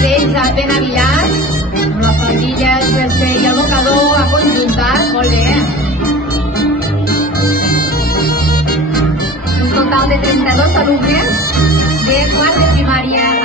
d'ells a Penavillars, amb la faldilla, el jersei i el mocador a conjuntar, molt bé. Un total de 32 alumnes de quart de primària